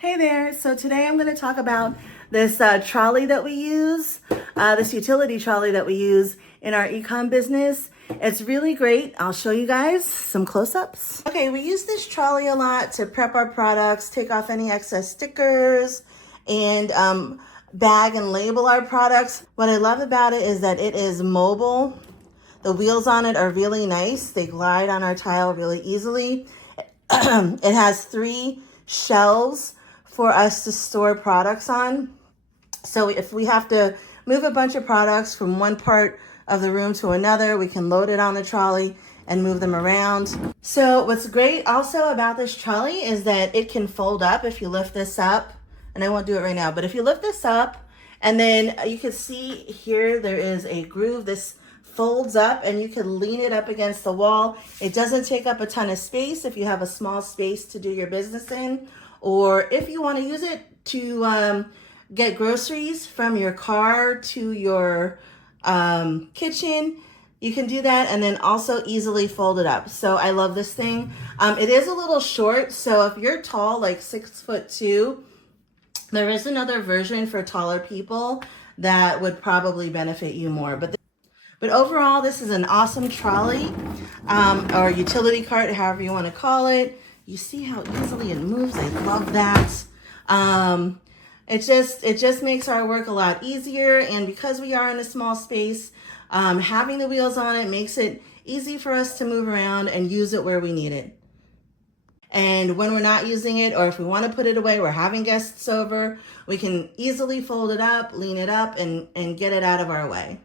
Hey there, so today I'm going to talk about this trolley that we use, this utility trolley that we use in our e-com business. It's really great. I'll show you guys some close-ups. Okay, we use this trolley a lot to prep our products, take off any excess stickers, and bag and label our products. What I love about it is that it is mobile. The wheels on it are really nice. They glide on our tile really easily. It has 3 shelves for us to store products on. So if we have to move a bunch of products from one part of the room to another, we can load it on the trolley and move them around. So what's great also about this trolley is that it can fold up if you lift this up, and I won't do it right now, but if you lift this up, and then you can see here there is a groove. This folds up and you can lean it up against the wall. It doesn't take up a ton of space if you have a small space to do your business in, or if you want to use it to get groceries from your car to your kitchen, you can do that, and then also easily fold it up. So I love this thing. It is a little short, so if you're tall, like 6'2", there is another version for taller people that would probably benefit you more. But overall, this is an awesome trolley or utility cart, however you want to call it. You see how easily it moves. I love that. It just makes our work a lot easier. And because we are in a small space, having the wheels on it makes it easy for us to move around and use it where we need it. And when we're not using it, or if we want to put it away, we're having guests over, we can easily fold it up, lean it up, and get it out of our way.